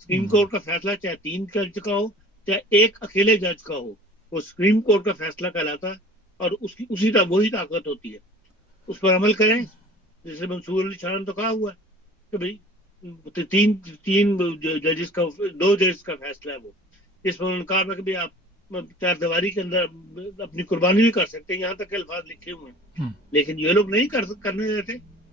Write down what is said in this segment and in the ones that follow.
Supreme court کا فیصلہ چاہے 3 جج کا ہو چاہے ایک اکیلے جج کا ہو، وہ سپریم کورٹ کا فیصلہ کہلاتا ہے اور اس کی وہی طاقت ہوتی ہے، اس پر عمل کریں. جیسے منصور علی شاہ نے تو کہا ہوا ہے کہ بھائی تین ججز کا 2 ججز کا فیصلہ ہے وہ، اس میں انہوں نے کہا کہ بھائی آپ 4 دیواری کے اندر اپنی قربانی بھی کر سکتے ہیں، یہاں تک الفاظ لکھے ہوئے ہیں. لیکن یہ لوگ نہیں کرنے دیتے.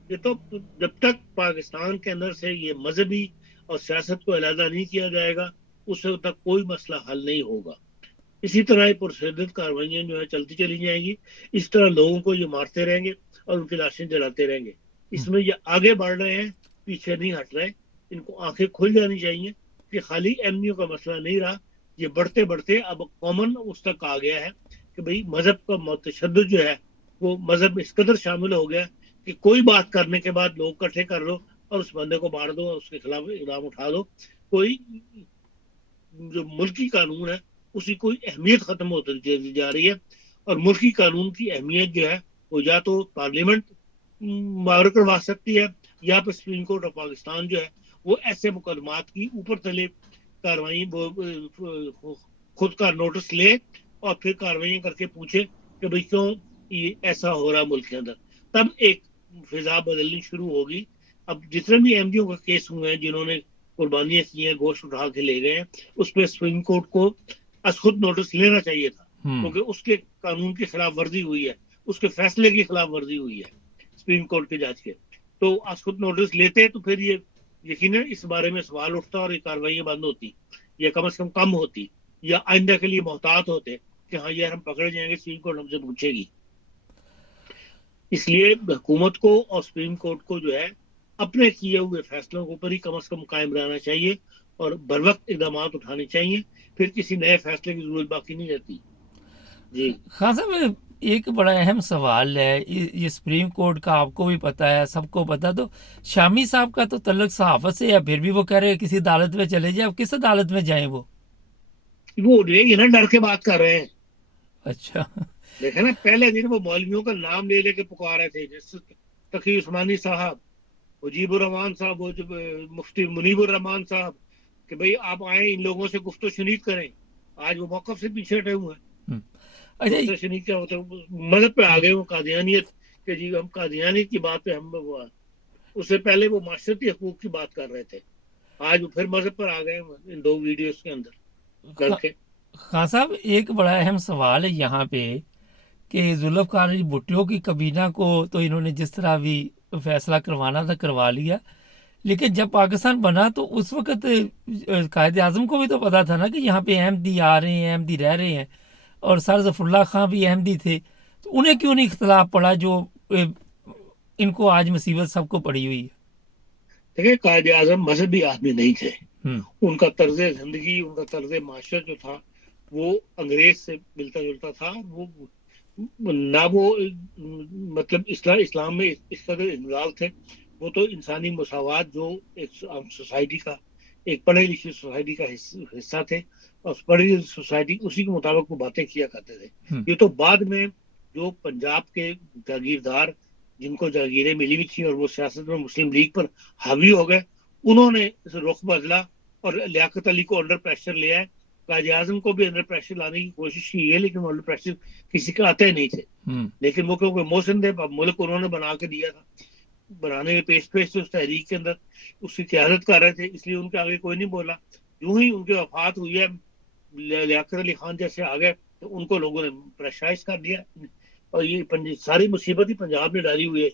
یہ تو جب تک پاکستان کے اندر سے یہ مذہبی اور سیاست کو علیحدہ نہیں کیا جائے گا اس وقت تک کوئی مسئلہ حل نہیں ہوگا. اسی طرح یہ پرشدت کاروائیاں جو ہے چلتی چلی جائیں گی، اس طرح لوگوں کو یہ مارتے رہیں گے اور ان کی لاشیں جلاتے رہیں گے. اس میں یہ آگے بڑھ رہے ہیں، پیچھے نہیں ہٹ رہے. ان کو آنکھیں کھل جانی چاہیے کہ خالی ایم یو کا مسئلہ نہیں رہا، یہ بڑھتے بڑھتے اب کامن اس تک آ گیا ہے کہ بھئی مذہب کا تشدد جو ہے وہ مذہب اس قدر شامل ہو گیا کہ کوئی بات کرنے کے بعد لوگ اکٹھے کر لو اور اس بندے کو مار دو اور اس کے خلاف اقدام اٹھا دو. کوئی جو ملکی قانون ہے اس کی کوئی اہمیت ختم ہوتی جا رہی ہے، اور ملکی قانون کی اہمیت جو ہے وہ یا تو پارلیمنٹ معاور کروا سکتی ہے یا پھر سپریم کورٹ آف پاکستان جو ہے وہ ایسے مقدمات کی اوپر تلے کاروائی خود کا نوٹس لے اور پھر کاروائیاں کر کے پوچھے کہ بھئی کیوں یہ ایسا ہو رہا ملک کے اندر. تب ایک فضا بدلنی شروع ہوگی. اب جتنے بھی ایم ڈیوں کا کیس ہوئے ہیں جنہوں نے قربانیاں کی ہیں، گوشت اٹھا کے لے گئے ہیں، اس پہ سپریم کورٹ کو از خود نوٹس لینا چاہیے تھا، کیونکہ اس کے قانون کی خلاف ورزی ہوئی ہے، اس کے فیصلے کی خلاف ورزی ہوئی ہے سپریم کورٹ کے جج کے. تو از خود نوٹس لیتے تو پھر یہ یقیناً اس بارے میں سوال اٹھتا اور یہ کاروائیاں بند ہوتی یا کم از کم ہوتی، یا آئندہ کے لیے محتاط ہوتے کہ ہاں یار ہم پکڑے جائیں گے، سپریم کورٹ ہم سے پوچھے گی. اس لیے حکومت کو اور سپریم کورٹ کو جو ہے اپنے کیے ہوئے فیصلوں کے اوپر ہی کم از کم قائم رہنا چاہیے اور بر وقت اقدامات اٹھانے چاہیے، پھر کسی نئے فیصلے کی ضرورت باقی نہیں رہتی. جی خان صاحب، ایک بڑا اہم سوال ہے، یہ سپریم کورٹ کا آپ کو بھی پتا ہے، سب کو پتا. تو شامی صاحب کا تو تعلق صحافت سے ہے، پھر بھی وہ کہہ رہے ہیں کسی عدالت میں چلے جائیں. اب کس عدالت میں جائیں وہ یہ نا ڈر کے بات کر رہے ہیں. اچھا. دیکھیں نا پہلے دن وہ مولویوں کا نام لے کے پکارے تھے، جیسے تقی عثمانی صاحب، مجیب الرحمان صاحب، مفتی منیب الرحمان صاحب، کہ بھئی آپ آئیں ان لوگوں سے گفت و شنید کریں. آج وہ موقف سے پیچھے ہٹے ہوئے ہیں. گفت و شنید کیا ہوتا ہے؟ مذہب پہ آ گئے وہ قادیانیت کہ جی ہم قادیانیت کی بات پہ ہم اس سے پہلے وہ معاشرتی حقوق کی بات کر رہے تھے، آج وہ پھر مذہب پر آ گئے ان 2 ویڈیوز کے اندر. خان صاحب، ایک بڑا اہم سوال ہے یہاں پہ کہ ذوالفقار علی بھٹو کی کابینہ کو تو انہوں نے جس طرح بھی فیصلہ کروانا تھا کروا لیا، لیکن جب پاکستان بنا تو اس وقت قائد اعظم کو بھی تو پتا تھا نا کہ یہاں پہ احمدی آ رہے ہیں، احمدی رہ رہے ہیں، اور سر ظفر اللہ خان بھی احمدی تھے. تو انہیں کیوں نہیں اختلاف پڑا جو ان کو آج مصیبت سب کو پڑی ہوئی ہے؟ دیکھیں قائد اعظم مذہبی آدمی نہیں تھے. ان کا طرز زندگی، ان کا طرز معاشرت جو تھا وہ انگریز سے ملتا جلتا تھا. وہ نہ وہ مطلب اسلام میں اس قدر انزال تھے. وہ تو انسانی مساوات جو ایک سوسائٹی کا، ایک پڑھی لکھی سوسائٹی کا حصہ تھے، اور پڑھی لکھی سوسائٹی اسی کے مطابق وہ باتیں کیا کرتے تھے. یہ تو بعد میں جو پنجاب کے جاگیردار جن کو جاگیریں ملی ہوئی تھیں اور وہ سیاست میں مسلم لیگ پر حاوی ہو گئے، انہوں نے رخ بدلا اور لیاقت علی کو انڈر پریشر لیا ہے. قائد اعظم کو بھی انڈر پریشر لانے کی کوشش کی ہے، لیکن وہ انڈر پریشر کسی کے آتے نہیں تھے. لیکن وہ کیونکہ محسن تھے، ملک انہوں نے بنا کے دیا تھا، بنانے میں پیش تھے اس تحریک کے اندر، اس کی قیادت کر رہے تھے، اس لیے ان کے آگے کوئی نہیں بولا. یوں ہی ان کی وفات ہوئی ہے، لیاقت علی خان جیسے آ گئے تو ان کو لوگوں نے پریشرائز کر دیا. اور یہ ساری مصیبت ہی پنجاب نے ڈالی ہوئی ہے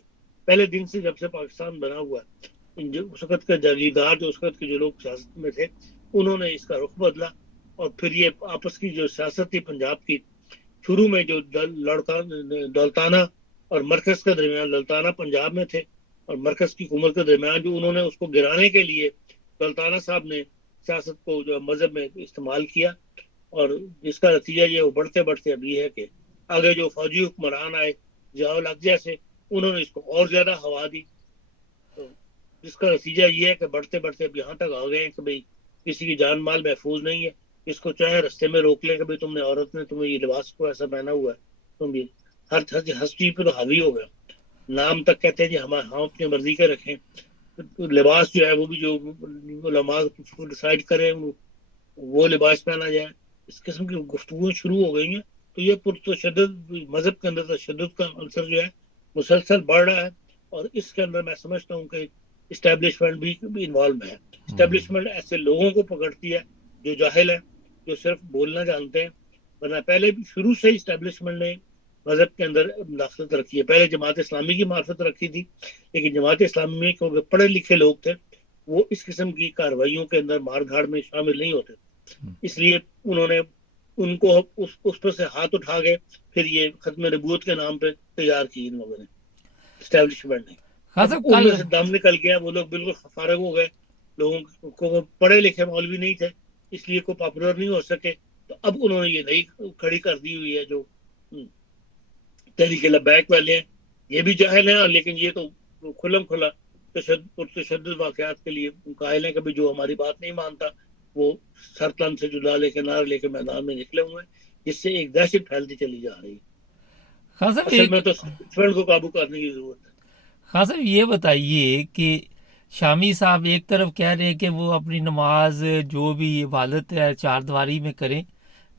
پہلے دن سے، جب سے پاکستان بنا ہوا ہے. اس وقت کے جاگیردار جو اس وقت کے جو لوگ سیاست میں تھے انہوں نے اس کا رخ بدلا، اور پھر یہ آپس کی جو سیاست تھی پنجاب کی، شروع میں جو دولتانہ اور مرکز کے درمیان، دولتانہ پنجاب میں تھے اور مرکز کی حکومت کے درمیان، جو انہوں نے اس کو گرانے کے لیے دولتانہ صاحب نے سیاست کو جو مذہب میں استعمال کیا، اور جس کا نتیجہ یہ وہ بڑھتے بڑھتے اب یہ ہے کہ آگے جو فوجی حکمران آئے ضیاء الحق جیسے، انہوں نے اس کو اور زیادہ ہوا دی. تو جس کا نتیجہ یہ ہے کہ بڑھتے بڑھتے اب یہاں تک آ گئے ہیں کہ بھئی کسی کی جان مال محفوظ نہیں ہے. اس کو چاہے رستے میں روک لیں کہ بھئی تم نے، عورت نے تمہیں یہ لباس کو ایسا پہنا ہوا ہے، تم بھی ہر چیز پہ تو حاوی ہو گئے. نام تک کہتے ہیں جی ہم اپنی مرضی کے رکھیں. لباس جو ہے وہ بھی جو علماء ڈسائڈ کریں وہ لباس پہنا جائے. اس قسم کی گفتگویں شروع ہو گئی ہیں. تو یہ پرتشدد مذہب کے اندر تشدد کا عنصر جو ہے مسلسل بڑھ رہا ہے. اور اس کے اندر میں سمجھتا ہوں کہ اسٹیبلشمنٹ بھی انوالو ہے. اسٹیبلشمنٹ ایسے لوگوں کو پکڑتی ہے جو جاہل ہیں, جو صرف بولنا جانتے ہیں. ورنہ پہلے بھی شروع سے ہی اسٹیبلشمنٹ نے مذہب کے اندر مداخلت رکھی ہے. پہلے جماعت اسلامی کی معرفت رکھی تھی, لیکن جماعت اسلامی میں کیونکہ پڑھے لکھے لوگ تھے وہ اس قسم کی کارروائیوں کے اندر مار دھاڑ میں شامل نہیں ہوتے. اس لیے انہوں نے ان کو اس پر سے ہاتھ اٹھا گئے. پھر یہ ختم نبوت کے نام پہ تیار کی ان لوگوں نے, اسٹیبلشمنٹ نے. خان اب صاحب ان کل میں سے دم نکل گیا, وہ لوگ بالکل فارغ ہو گئے. لوگوں کو پڑھے لکھے مولوی نہیں تھے, اس لیے کوئی پاپولر نہیں ہو سکے. تو اب انہوں نے یہ نئی کھڑی کر دی ہوئی ہے جو تحریک لبیک والے ہیں. یہ بھی جاہل ہیں, لیکن یہ تو کھلم کھلا تشدد واقعات کے لیے قائل ہیں. کبھی جو ہماری بات نہیں مانتا وہ سر تن سے جدا لے کے نعرے لے کے میدان میں نکلے ہوئے ہیں, جس سے ایک دہشت پھیلتی چلی جا رہی ہے. خان صاحب اصل میں تو اسٹوڈنٹ کو قابو کرنے کی ضرورت ہے. خان صاحب یہ بتائیے کہ شامی صاحب ایک طرف کہہ رہے ہیں کہ وہ اپنی نماز جو بھی عبادت ہے چار دیواری میں کریں.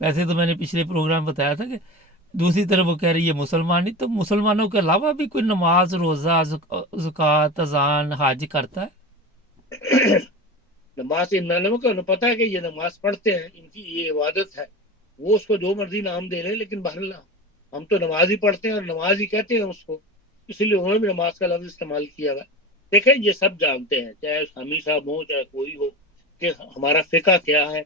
ویسے تو میں نے پچھلے پروگرام میں بتایا تھا کہ دوسری طرف وہ کہہ رہی ہے مسلمان نہیں, تو مسلمانوں کے علاوہ بھی کوئی نماز, روزہ, زکوٰۃ, اذان, حج کرتا ہے؟ نماز ان معلوموں کو پتا ہے کہ یہ نماز پڑھتے ہیں, ان کی یہ عبادت ہے. وہ اس کو جو مرضی نام دے لیں, لیکن بہرحال ہم تو نماز ہی پڑھتے ہیں اور نماز ہی کہتے ہیں اس کو. اس لیے انہوں نے بھی نماز کا لفظ استعمال کیا ہوا. دیکھیں یہ سب جانتے ہیں, چاہے حامی صاحب ہوں چاہے کوئی ہو, کہ ہمارا فقہ کیا ہے.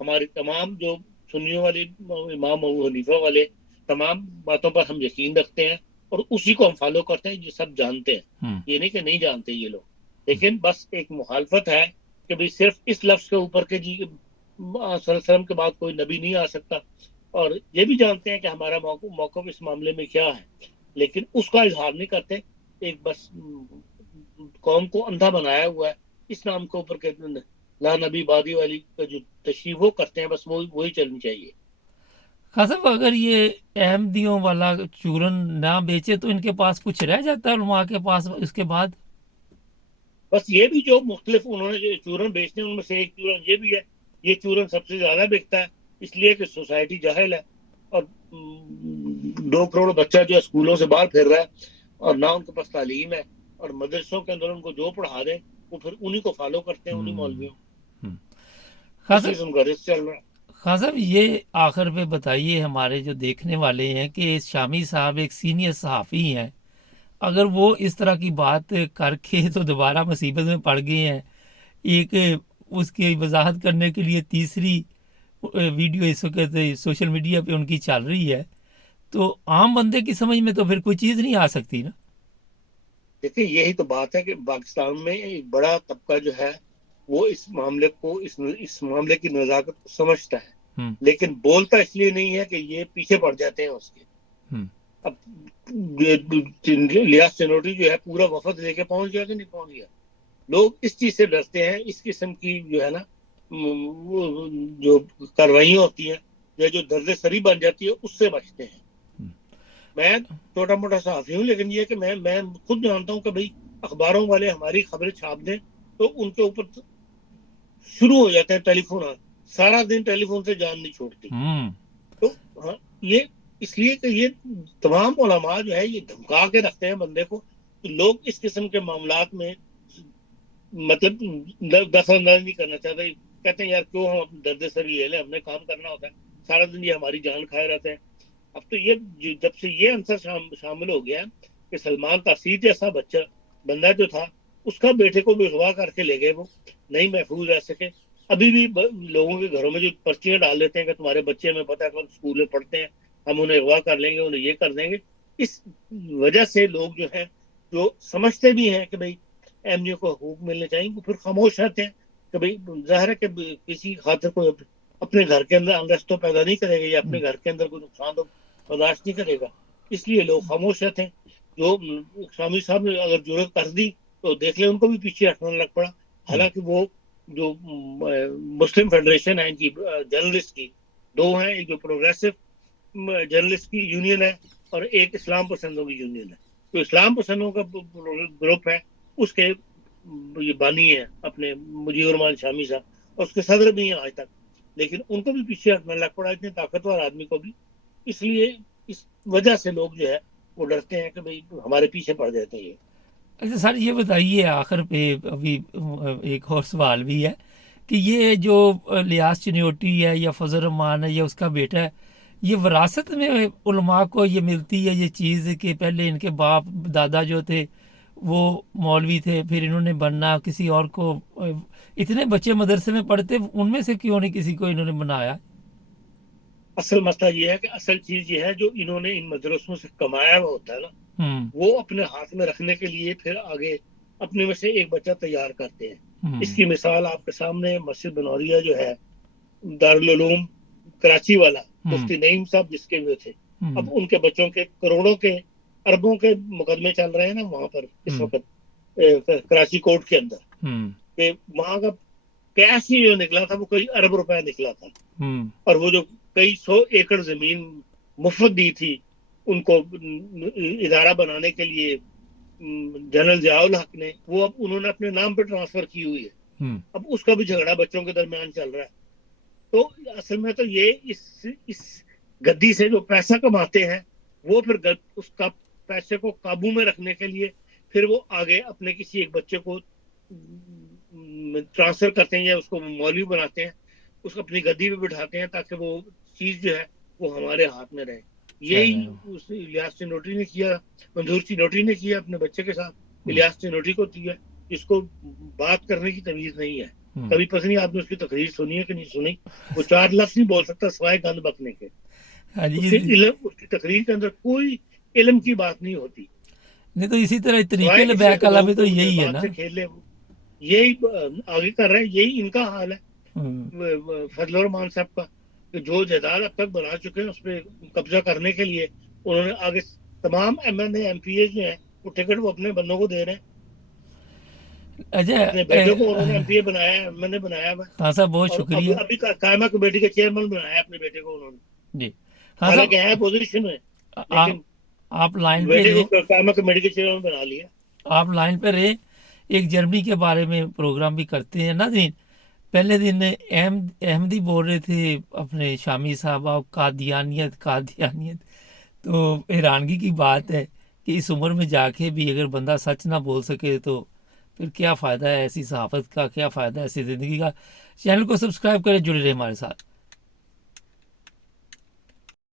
ہماری تمام جو سنیوں والے امام ابو حنیفہ والے تمام باتوں پر ہم یقین رکھتے ہیں اور اسی کو ہم فالو کرتے ہیں. یہ سب جانتے ہیں, یہ نہیں کہ نہیں جانتے یہ لوگ, لیکن بس ایک مخالفت ہے کہ بھی صرف اس لفظ کے اوپر کہ جی صلی اللہ علیہ وسلم کے بعد کوئی نبی نہیں آ سکتا. اور یہ بھی جانتے ہیں کہ ہمارا موقف اس معاملے میں کیا ہے, لیکن اس کا اظہار نہیں کرتے. ایک بس قوم کو اندھا بنایا ہوا ہے اس نام کے اوپر کہ لا نبی بادی والی کا جو تشریح وہ کرتے ہیں, بس وہی چلنی چاہیے. خان صاحب اگر یہ احمدیوں والا چورن نہ بیچے تو ان کے پاس کچھ رہ جاتا ہے علماء کے پاس اس کے بعد؟ بس یہ بھی جو مختلف انہوں نے جو چورن بیچتے ہیں ان میں سے ایک چورن یہ بھی ہے. یہ چورن سب سے زیادہ بکتا ہے اس لیے کہ سوسائٹی جاہل ہے اور 2 کروڑ بچہ جو ہے اسکولوں سے باہر پھر رہا ہے اور نہ ان کے پاس تعلیم ہے, اور مدرسوں کے اندر ان کو جو پڑھا دیں وہ پھر انہی کو فالو کرتے ہیں, انہی مولویوں. خان اسی قسم کا رسک چل رہا ہے. صاحب یہ آخر پہ بتائیے ہمارے جو دیکھنے والے ہیں کہ شامی صاحب ایک سینئر صحافی ہیں, اگر وہ اس طرح کی بات کر کے تو دوبارہ مصیبت میں پڑ گئے ہیں. ایک اس کی وضاحت کرنے کے لیے تیسری ویڈیو اس وقت سوشل میڈیا پہ ان کی چل رہی ہے, تو عام بندے کی سمجھ میں تو پھر کوئی چیز نہیں آ سکتی نا. دیکھیں یہی تو بات ہے کہ پاکستان میں ایک بڑا طبقہ جو ہے وہ اس معاملے کو اس معاملے کی نزاکت کو سمجھتا ہے, لیکن بولتا اس لیے نہیں ہے کہ یہ پیچھے پڑ جاتے ہیں اس کے. اب لیاس چنوٹی جو ہے پورا وفد لے کے پہنچ گیا کہ نہیں پہنچ گیا. لوگ اس چیز سے ڈرتے ہیں, اس قسم کی جو ہے نا جو کاروائیاں ہوتی ہیں جو درد سری بن جاتی ہے اس سے بچتے ہیں. میں چھوٹا موٹا صحافی ہوں, لیکن یہ کہ میں خود جانتا ہوں کہ بھئی اخباروں والے ہماری خبریں چھاپ دیں تو ان کے اوپر شروع ہو جاتے ہیں ٹیلی فون, سارا دن ٹیلی فون سے جان نہیں چھوڑتی. تو ہاں یہ اس لیے کہ یہ تمام علماء جو ہے یہ دھمکا کے رکھتے ہیں بندے کو. تو لوگ اس قسم کے معاملات میں مطلب دخل اندازی نہیں کرنا چاہتے. کہتے ہیں یار کیوں ہم اپنے درد سر یہ لیں, ہم نے کام کرنا ہوتا ہے, سارا دن یہ ہماری جان کھائے رہتے ہیں. اب تو یہ جب سے یہ عنصر شامل ہو گیا کہ سلمان تاثیر جیسا بندہ جو تھا اس کا بیٹے کو بھی اغوا کر کے لے گئے, وہ نہیں محفوظ رہ سکے. ابھی بھی لوگوں کے گھروں میں جو پرچیاں ڈال دیتے ہیں کہ تمہارے بچے ہمیں پتہ ہے اسکول میں پڑھتے ہیں, ہم انہیں اغوا کر لیں گے, انہیں یہ کر دیں گے. اس وجہ سے لوگ جو ہیں جو سمجھتے بھی ہیں کہ بھئی احمدیوں کو حقوق ملنے چاہیے, وہ پھر خاموش رہتے ہیں کہ بھئی ظاہر ہے کہ کسی خاطر کو اپنے گھر کے اندر انرست تو پیدا نہیں کرے گا یا اپنے گھر کے اندر کوئی نقصان تو برداشت نہیں کرے گا, اس لیے لوگ خاموش رہتے ہیں. جو شامی صاحب نے اگر جرات کر دی تو دیکھ لیں ان کو بھی پیچھے ہٹنے لگ پڑا. حالانکہ وہ جو مسلم فیڈریشن ہے ان کی جرنلسٹ کی 2 ہیں, ایک جو پروگریسو جرنلسٹ کی یونین ہے اور ایک اسلام پسندوں کی یونین ہے. تو اسلام پسندوں کا گروپ ہے, اس کے یہ بانی ہیں اپنے مجیب الرحمان شامی صاحب، اور اس کے صدر بھی ہیں آج تک، لیکن ان کو بھی پیچھے ہٹنا لگ پڑا اتنے طاقتور آدمی کو بھی. اس لیے اس وجہ سے لوگ جو ہے وہ ڈرتے ہیں کہ بھئی ہمارے پیچھے پڑ جاتے ہیں یہ. اچھا سر یہ بتائیے آخر پہ ابھی ایک اور سوال بھی ہے کہ یہ جو لیاس چنیوٹی ہے یا فضل الرحمان ہے یا اس کا بیٹا ہے، یہ وراثت میں علماء کو یہ ملتی ہے یہ چیز کہ پہلے ان کے باپ دادا جو تھے وہ مولوی تھے، پھر انہوں نے بننا کسی اور کو، اتنے بچے مدرسے میں پڑھتے ان میں سے کیوں نہیں کسی کو انہوں نے بنایا؟ اصل مسئلہ یہ ہے کہ اصل چیز یہ ہے جو انہوں نے ان مدرسوں سے کمایا ہوا ہوتا ہے نا، ہوں وہ اپنے ہاتھ میں رکھنے کے لیے پھر آگے اپنے میں سے ایک بچہ تیار کرتے ہیں. ہوں اس کی مثال آپ کے سامنے مسجد بنوریہ جو ہے دارالعلوم کراچی والا ہوں مفتی نعیم صاحب جس کے ہوئے تھے، ہوں اب ان کے بچوں کے کروڑوں کے اربوں کے مقدمے چل رہے ہیں نا وہاں پر اس ہوں وقت کراچی کورٹ کے اندر، ہوں کہ وہاں کا کیش ہی جو نکلا تھا وہ کئی ارب روپے نکلا تھا. ہوں اور وہ جو کئی 100 ایکڑ زمین مفت دی تھی ان کو ادارہ بنانے کے لیے جنرل ضیاء الحق نے، وہ اب انہوں نے اپنے نام پہ ٹرانسفر کی ہوئی ہے. ہوں اب اس کا بھی جھگڑا بچوں کے درمیان چل رہا ہے. تو اصل میں تو یہ اس گدی سے جو پیسہ کماتے ہیں وہ پھر اس کا پیسے کو قابو میں رکھنے کے لیے پھر وہ آگے اپنے کسی ایک بچے کو ٹرانسفر کرتے ہیں یا اس کو مولوی بناتے ہیں، اس کو اپنی گدی پہ بٹھاتے ہیں تاکہ وہ چیز جو ہے وہ ہمارے ہاتھ میں رہے. یہی الیاس چنوٹی نے کیا، منظور چنوٹی نے کیا اپنے بچے کے ساتھ، الیاس چنوٹی کو دیا جس کو بات کرنے کی تمیز نہیں ہے. کبھی پتہ نہیں آپ نے اس کی تقریر سنی ہے کہ نہیں سنی، وہ 4 لفظ نہیں بول سکتا سوائے گند بکنے کے. اس کی تقریر کے اندر کوئی علم کی بات نہیں ہوتی، نہیں تو اسی طرح طریقے سوائے اس سے لبیک کہ والا لوگوں بھی تو کو یہی ہے بات نا. سے کھیل لے. یہی آگے کر رہے ہیں، یہی ان کا حال ہے فضل الرحمان صاحب کا، کہ جو جائیداد اب تک بنا چکے ہیں اس پہ قبضہ کرنے کے لیے انہوں نے آگے تمام M N A M P A جو ہیں وہ ٹکٹ وہ اپنے بندوں کو دے رہے ہیں. اپنے بیٹے کو انہوں نے ایم پی اے بنایا ہے، ایم این اے بنایا ہوا ہے، خان صاحب بہت اور شکریہ. ابھی قائمہ کمیٹی کے چیئرمین بنایا ہے اپنے بیٹے کو انہوں نے، جی خان حالانکہ صاحب ہے پوزیشن میں، لیکن آپ لائن پہ بیٹے رہیں، کو قائمہ کمیٹی کے چیئرمین بنا لیا. آپ لائن پہ رہیں. ایک جرمنی کے بارے میں پروگرام بھی کرتے ہیں نا دین. پہلے دن احمدی بول رہے تھے اپنے شامی صاحب قادیانیت قادیانیت. تو حیرانگی کی بات ہے کہ اس عمر میں جا کے بھی اگر بندہ سچ نہ بول سکے تو پھر کیا فائدہ ہے ایسی صحافت کا، کیا فائدہ ہے ایسی زندگی کا. چینل کو سبسکرائب کریں، جڑے رہیں ہمارے ساتھ.